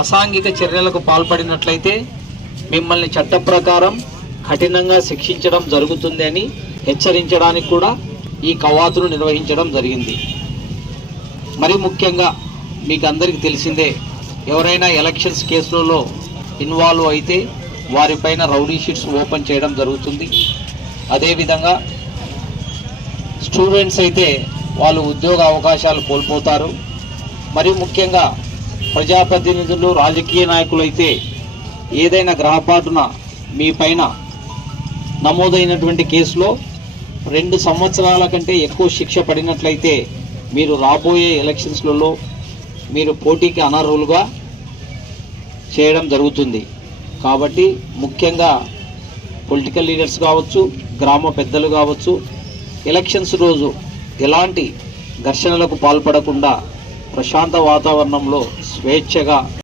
అసాంఘిక చర్యలకు పాల్పడినట్లయితే మిమ్మల్ని చట్ట ప్రకారం కఠినంగా శిక్షించడం జరుగుతుంది అని హెచ్చరించడానికి కూడా ఈ కవాతును నిర్వహించడం జరిగింది. మరి ముఖ్యంగా మీకు అందరికీ తెలిసిందే, ఎవరైనా ఎలక్షన్స్ కేసులలో ఇన్వాల్వ్ అయితే వారిపైన రౌడీ షీట్స్ ఓపెన్ చేయడం జరుగుతుంది. అదేవిధంగా స్టూడెంట్స్ అయితే వాళ్ళు ఉద్యోగ అవకాశాలు కోల్పోతారు. మరి ముఖ్యంగా ప్రజాప్రతినిధులు, రాజకీయ నాయకులు అయితే ఏదైనా గ్రహపాటున మీ పైన నమోదైనటువంటి కేసులో 2 సంవత్సరాల కంటే ఎక్కువ శిక్ష పడినట్లయితే మీరు రాబోయే ఎలక్షన్స్లలో మీరు పోటీకి అనర్హులుగా చేయడం జరుగుతుంది. కాబట్టి ముఖ్యంగా పొలిటికల్ లీడర్స్ కావచ్చు, గ్రామ పెద్దలు కావచ్చు, ఎలక్షన్స్ రోజు ఎలాంటి ఘర్షణలకు పాల్పడకుండా ప్రశాంత వాతావరణంలో స్వేచ్ఛగా